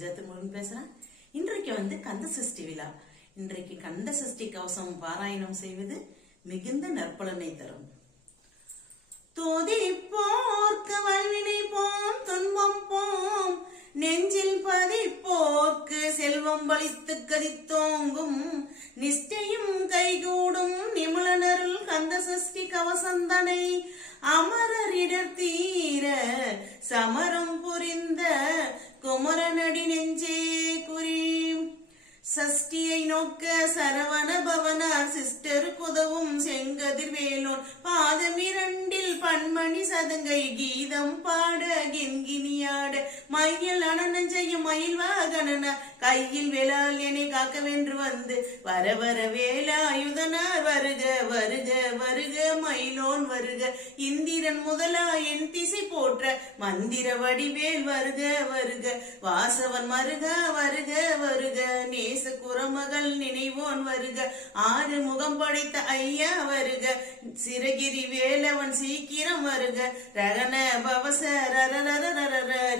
விஜயத்தின் பேசுறேன். இன்றைக்கு வந்து கந்த சஷ்டி விழா. இன்றைக்கு கந்த சஷ்டி கவசம் பாராயணம் செய்வது மிகுந்த நற்பலனை தரும். தோதிப்போர்க்கு வல்வினை போம் துன்பம் போம். நெஞ்சில் பதிப்போர்க்கு செல்வம் பலித்து கதித்தோங்கும். நிஷ்டையும் கைகூடும் நிமிழனருள் கந்த சஷ்டி கவசந்தனை. அமரரிடர் தீர சமரம் புரிந்த குமரனடி நெஞ்சே குறி சஷ்டியை நோக்க சரவண பவனார் சிஸ்டர் குதவும் செங்கதிர் வேலோன். பன்மணி சதங்கை கீதம் பாட கென்கினியாட மையல் அனநஞ்செய்யும் மயில் வாகனன. கையில் வேளால் என்னை காக்கவென்று வந்து வர வர வேலாயுதனார் வருக வருக வருக மயிலோன் வருக. இந்திரன் முதலா என் திசை போற்ற. மந்திர வடிவேல் வருக வருக. வாசவன் மருக வருக வருக. நேச குரமகள் நினைவோன் வருக. ஆறு முகம் படைத்த ஐயா வருக. சிறகிரி வேலவன் சீக்கிரம் வருக. ரகன பவச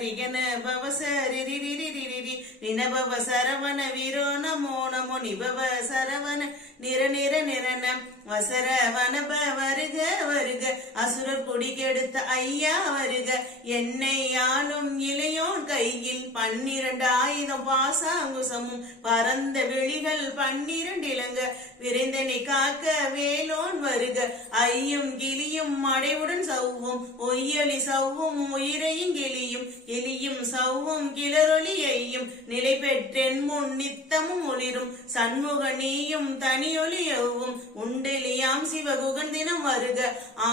ரிகன பவச ரிரிரிரிரிரி நினபவ சரவண வீரோ நமோ நமோ நிபவ சரவண நிற நிற நிறன வசர வனப வருக வருக. அசுரர் கொடி கெடுத்த ஐயா வருக. என்னை ஆளும் இளையோன் கையில் பன்னிரண்டு ஆயுதம் பாசாங்குசமும் பரந்த விழிகள் பன்னிரண்டு இளங்க விரைந்தனை காக்க வேலோன் வருக. ஐயும் கிளியும் மடைவுடன் சவ்வும் ஒய்யொலி சவ்வும் உயிரையும் கிளியும். கிளியும் சவ்வும் கிளரொலியையும் நிலை பெற்றென் முன் நித்தமும் ஒளிரும். சண்முக நீயும் தனியொலியவும் உண்டெலியாம் சிவகுகன் தினம் வருக.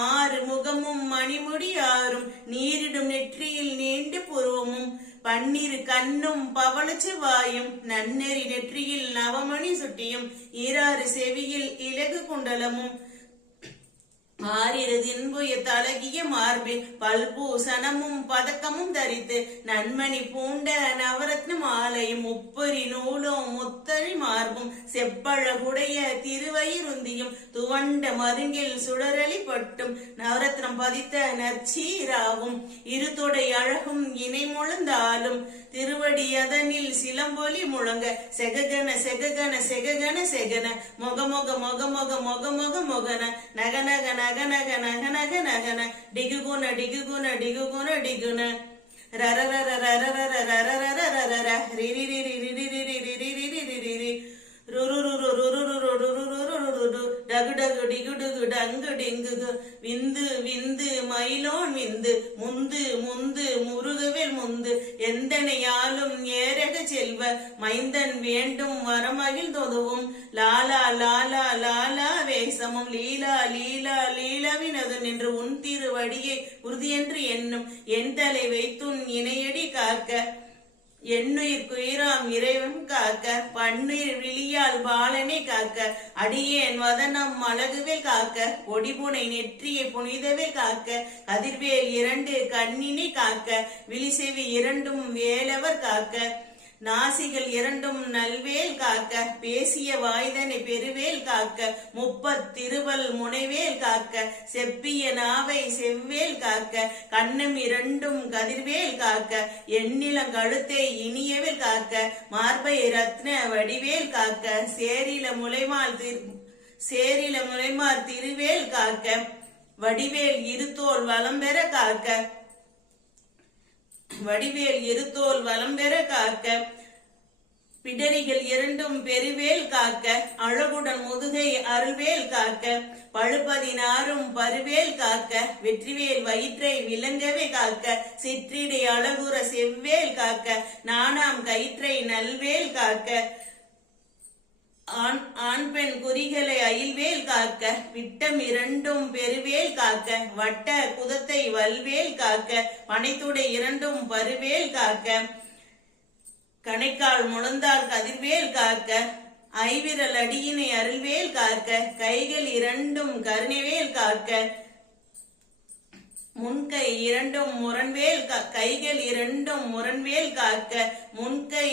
ஆறு முகமும் மணிமுடி ஆறும் நீரிடும் நெற்றியில் நீண்டு புருவமும் பன்னிரு கண்ணும் பவளச்சு வாயும் நன்னெறி நெற்றியில் நவமணி சுட்டியும் ஈராறு செவியில் இலகு குண்டலமும் ஆறிரு தலகிய மார்பில் பல்பூசணமும் பதக்கமும் தரித்து நன்மணி பூண்ட நவரத்ன மாலையும் முப்பரி நூலும் முத்தழி மார்பும் செப்பழகுடைய திருவயிருந்தியும் துவண்ட மருங்கில் சுடரளி பட்டும் நவரத்னம் பதித்த நற்சீராவும் இருதொடை அழகும் இணை முழுந்தாலும் திருவடி அதனில் சிலம்பொலி முழங்க செககன செககன செககன செகன மொக மொக மொக மொக மொக மொக மொகன நக நக நக நக நக நக நகன டிகுகுன டிகுகுன டிகுகுன டிகுன ரர ரர ரர ரர ரர ரர ரர ரிரி ரிரி ரிரி ரிரி ரிரி ரிரி ரிரி டகு டகு டிகு டிகு டங்கு டிங்குகு. விந்து விந்து மயிலோன் விந்து முந்து முந்து முருகவில் முந்து. எந்தனையாலும் ஏரக செல்வ மைந்தன் வேண்டும் வரமகிழ் தொதுவும். லாலா லாலா லாலா வேசமும் லீலா லீலா லீலாவினது நின்று உன் திருவடியை உறுதியென்று எண்ணும். என் தலை வைத்துன் இணையடி காக்க என்னுயிர் குயிராம் இறைவன் காக்க பண்ணுயிர் விழியால் பாலனை காக்க அடியேன் வதனம் அழகுவேல் காக்க ஒடிபுனை நெற்றியை புனிதவே காக்க கதிர்வேல் இரண்டு கண்ணினை காக்க விழிசெவி இரண்டும் வேலவர் காக்க. நாசிகள் இரண்டும் நல்வேல் காக்க பேசிய வாய்தனை பெருவேல் காக்க முப்பத்திருவல் முனைவேல் காக்க செப்பிய நாவை செவ்வேல் காக்க கண்ணம் இரண்டும் கதிர்வேல் காக்க எண்ணிலம் கழுத்தை இனியவேல் காக்க மார்பை ரத்ன வடிவேல் காக்க சேரில முளைமால் திரு சேரில முளைமார் திருவேல் காக்க வடிவேல் இருத்தோல் வலம் பெற காக்க வடிவேல் இருத்தோல் வலம் பெற காக்க பிடரிகள் இரண்டும் பெருவேல் காக்க அழகுடன் முதுகை அருள்வேல் காக்க பழுப்பதினாரும் பருவேல் காக்க வெற்றிவேல் வயிற்றை விளங்கவே காக்க சிற்றிடை அழகுற செவ்வேல் காக்க நானாம் கயிற்றை நல்வேல் காக்க ஆண் ஆண் பெண் குறிகளை அயில்வேல் காக்க விட்டம் இரண்டும் பெருவேல் காக்க வட்ட குதத்தை வல்வேல் காக்க பனைத்துடை இரண்டும் பருவேல் காக்க கணைக்கால் முழந்தால் கதிர்வேல் காக்க ஐவிரல் அடியினை அருள்வேல் காக்க கைகள் இரண்டும் கருணைவேல் காக்க முன்கை இரண்டும் முரண்வேல் கைகள் இரண்டும் முரண்வேல் காக்க முன்கை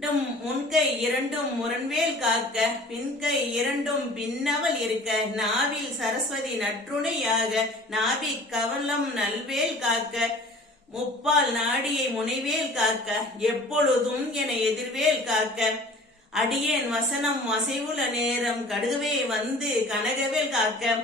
இரண்டும் முன்கை இரண்டும் முரண்வேல் காக்க பின்கை இரண்டும் பின்னவல் இருக்க நாவில் சரஸ்வதி நற்றுணையாக நாபி கவலம் நல்வேல் காக்க முப்பால் நாடியை முனைவேல் காக்க எப்பொழுதும் என எதிர்வேல் காக்க. அடியேன் வசனம் அசைவுல நேரம் கடுகவே வந்து கனகவேல் காக்க.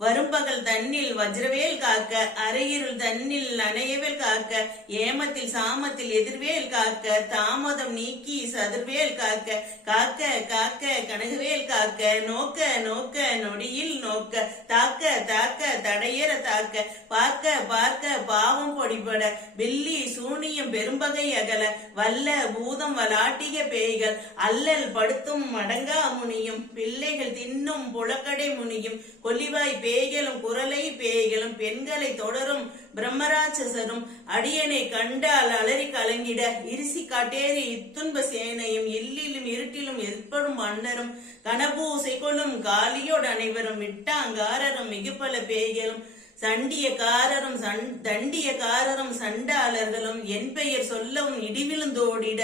வரும்பகல் தன்னில் வஜ்ரவேல் காக்க அரையிருள் தன்னில் நனையவேல் காக்க ஏமத்தில் சாமத்தில் எதிர்வேல் காக்க தாமதம் நீக்கி சதுர்வேல் காக்க காக்க காக்க கனகவேல் காக்க நோக்க நோக்க நொடியில் நோக்க தாக்க தாக்க தடையற தாக்க பார்க்க பார்க்க பாவம் பொடிபட பில்லி சூனியம் பெரும்பகை அகல வல்ல பூதம் வலாட்டிய பேய்கள் அல்லல் படுத்தும் மடங்கா முனியும் பிள்ளைகள் தின்னும் புழக்கடை முனியும் கொல்லிவாய் பேய்களும் குரலை பேய்களும் பெண்களை தொடரும் பிரம்மராட்சசரும் அடியனை கண்டால் அலறி கலங்கிட இருசி காட்டேறி இத்துன்ப சேனையும் எல்லிலும் இருட்டிலும் எற்படும் மன்னரும் கனபூசை கொள்ளும் காலியோடு அனைவரும் விட்டாங்காரரும் மிகுபல பேய்களும் சண்டியக்காரரும் சண் தண்டியக்காரரும் சண்டாளர்களும் என் பெயர் சொல்லவும் இடிவிழுந்தோடிட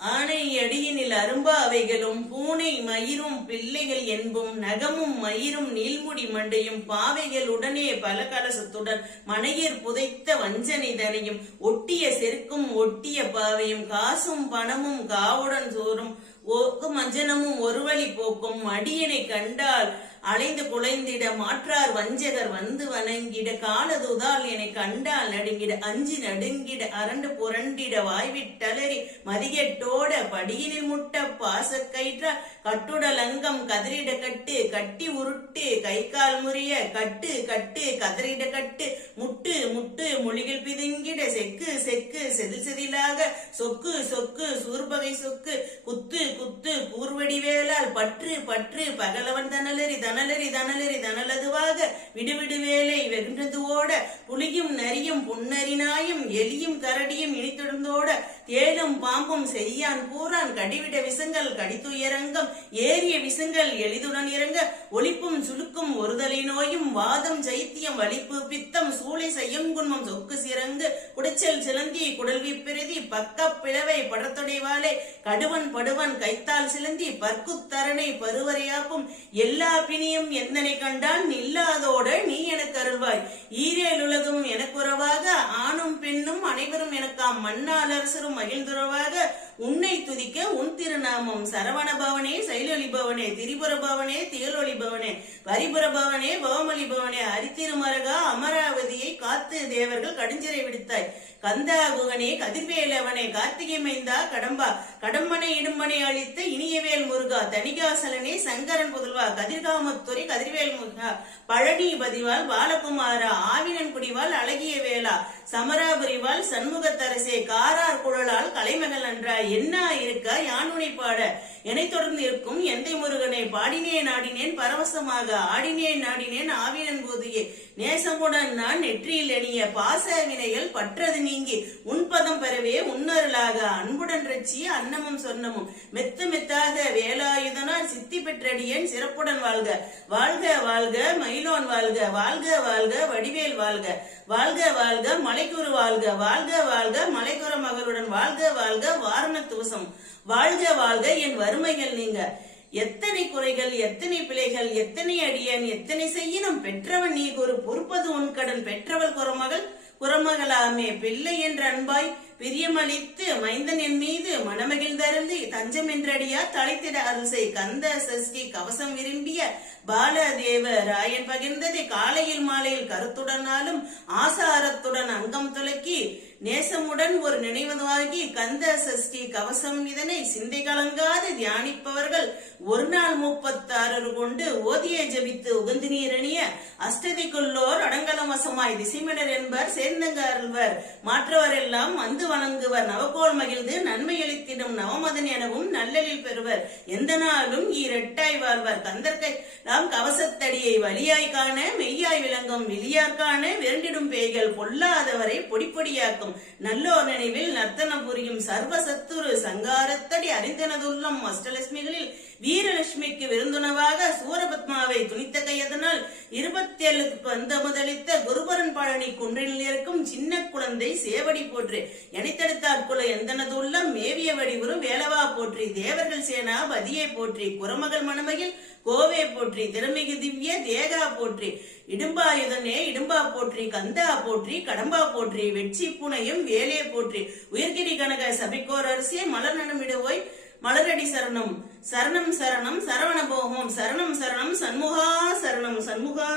ஆனை அடியினில் அரும்பா அவைகளும் பூனை மயிரும் பிள்ளைகள் என்பும் நகமும் மயிரும் நீள்முடி மண்டையும் பாவைகள் உடனே பலகலசத்துடன் மனையர் புதைத்த வஞ்சனைதனையும் ஒட்டிய செருக்கும் ஒட்டிய பாவையும் காசும் பணமும் காவுடன் சோறும் ஓக்கும் மஞ்சனமும் ஒரு வழி போக்கும் அடியனை கண்டால் அலைந்து குலைந்திட மாற்றார் வஞ்சகர் வந்து வணங்கிட காலதுதால் என்னை கண்டால் நடுங்கிட அஞ்சு நடுங்கிட அரண்டு புரண்டிட வாய்விட்டலறி மதிகெட்டோட படியினில் முட்ட பாசக்கயிற்றா கட்டுடல் அங்கம் கதறிட கட்டு கட்டி உருட்டு கை கால் முறிய கட்டு கட்டு கதறிட கட்டு முட்டு முட்டு மொழிகள் பிதுங்கிட செக்கு செக்கு செதில் செதிலாக சொக்கு சொக்கு சூர்பகை சொக்கு குத்து குத்து கூர்வடி வேலால் பற்று பற்று பகலவன் தனலறி தனலறி தனலறி தனலதுவாக விடுவிடு வேலை வென்றது ஓட புலியும் நரியும் புன்னரினாயும் எலியும் கரடியும் இனித்தொடர்ந்தோட தேலும் பாம்பும் செய்யான் பூரான் கடிவிட விசங்கள் கடித்துயரங்கம் ஏறிய விசங்கள் எளிதுடன் இறங்க ஒளிப்பும் சுலுக்கும் ஒருதலை நோயும் வாதம் சைத்தியம் வலிப்பு பித்தம் சூளை செய்யங்குன்மம் சொக்கு சிறங்கு குடைச்சல் சிலந்தி குடல்வி பிரதி பக்க பிளவை படத்துடைவாளே கடுவன் படுவன் கைத்தால் சிலந்தி பற்குத்தரணை பருவரையாப்பும் எல்லா பின் பிணியும் எந்தனை கண்டான் நில்லாதோட நீ எனக்கு அருள்வாய். ஈரேல் எனக்கு எனக்குறவாக ஆணும் பெண்ணும் அனைவரும் எனக்காம் மன்னால் அரசரும் மகிழ்ந்துறவாக உன்னை துதிக்க உன் திருநாமம். சரவண பவனே சைலொலி பவனே திரிபுர பவனே திகழொலி பவனே பரிபுர பவனே பவமொழி பவனே அரித்திருமரகா அமராவதியை காத்து தேவர்கள் கடுஞ்சிறை விடுத்தாய். கந்தா குகனே கதிர்வேலவனே கார்த்திகை மைந்தா கடம்பா. கடம்பனை இடும்பனை அழித்த இனியவேல் முருகா. தணிகாசலனே சங்கரன் புதல்வா. கதிர்காமத்துறை கதிர்வேல் முருகா. பழனி பதிவால் பாலகுமாரா. ஆவினன் குடிவால் அழகிய வேளா. சமராபுரிவால் சண்முகத்தரசே. காரார் குழலால் கலைமகள் அன்றா என்ன இருக்க யானுனை பாட. என்னை தொடர்ந்து இருக்கும் எந்தை முருகனை பாடினேன் ஆடினேன் பரவசமாக ஆடினேன் நாடினேன் ஆவினன் போதியே. நேசமுடன் நான் நெற்றியில் எணிய பாச வினைகள் பற்றது நீங்கி. உன்பதம் பெறவே உன்னருளாக அன்புடன் ரச்சி அன்னமும் சொன்னமும் மெத்து மெத்தாக வேலாயுதனால் சித்தி பெற்றடியன் சிறப்புடன் வாழ்க. வாழ்க வாழ்க மயிலோன் வாழ்க வாழ்க வாழ்க வடிவேல் வாழ்க. வாழ்க வாழ்க மலைக்குரு வாழ்க. வாழ்க வாழ்க மலைக்குற மகளுடன் வாழ்க வாழ்க வாரண தூசம் வாழ்க வாழ்க. என் வறுமைகள் நீங்க. எத்தனை குறைகள் எத்தனை பிழைகள் எத்தனை அடியன் எத்தனை செய்யினும். பெற்றவன் நீ ஒரு பொறுப்பது உன் கடன். பெற்றவள் குறமகள் குறமகளாமே. பிள்ளை என்ற அன்பாய் பிரியமளித்து மைந்தன் என் மீது மனமகிழ்ந்தருந்தி தஞ்சம் என்றடியா தலைத்திட அருள்சை கந்த சஷ்டி கவசம் விரும்பிய பாலதேவ ராயன் பகிர்ந்ததை. காலையில் மாலையில் கருத்துடனாலும் ஆசாரத்துடன் அங்கம் துலக்கி நேசமுடன் ஒரு நினைவதாகி கந்த சஷ்டி கவசம் இதனை சிந்தை கலங்காது தியானிப்பவர்கள் ஒரு நாள் முப்பத்தாறு கொண்டு ஓதிய ஜபித்து உகந்து நீரணிய அஷ்டதிக்குள்ளோர் அடங்கலம் வசமாய் திசைமிடர் என்பர் சேர்ந்தங்க அருள்வர். மாற்றவரெல்லாம் வந்து வணங்குவர். நவகோல் மகிழ்ந்து நன்மையளித்திடும் நவமதன் எனவும் நல்லலில் பெறுவர். எந்த நாளும் ஈரெட்டாய் வாழ்வர். கந்தர்கை நாம் கவசத்தடியை வலியாய் காண மெய்யாய் விளங்கும் வெளியார் காண விரண்டிடும் பேய்கள் பொல்லாதவரை பொடிப்பொடியாக்கும். நல்லோர் நினைவில் நர்த்தனம் புரியும் சர்வ சத்துரு சங்காரத்தடி அறிந்தனதுள்ளம் அஷ்டலட்சுமிகளில் வீரலட்சுமிக்கு விருந்துணவாக சூரபத்மாவை துணித்த கையதனால் இருபத்தி ஏழு பந்த முதலித்த குருபரன் பழனி குன்றில் இருக்கும் சின்ன குழந்தை சேவடி போற்று. எனைத்தடுத்தாற் குல எந்தனது உள்ளம் மேவிய வடிவரும் வடிவுறும் வேலவா போற்றி. தேவர்கள் சேனா பதியை போற்றி. குரமகள் மணமையில் கோவே போற்றி. திறமிகு திவ்ய தேகா போற்றி. இடும்பாயுதனே இடும்பா போற்றி. கந்தா போற்றி. கடம்பா போற்றி. வெற்றி பூனை புனையும் வேலே போற்றி. உயர்கிரி கனக சபிக்கோர் அரிசியை மலர் நடமிடுவோய் மலரடி சரணம். சரணம் சரணம் சரவண போகம் சரணம் சரணம் சண்முகா சரணம். சண்முகா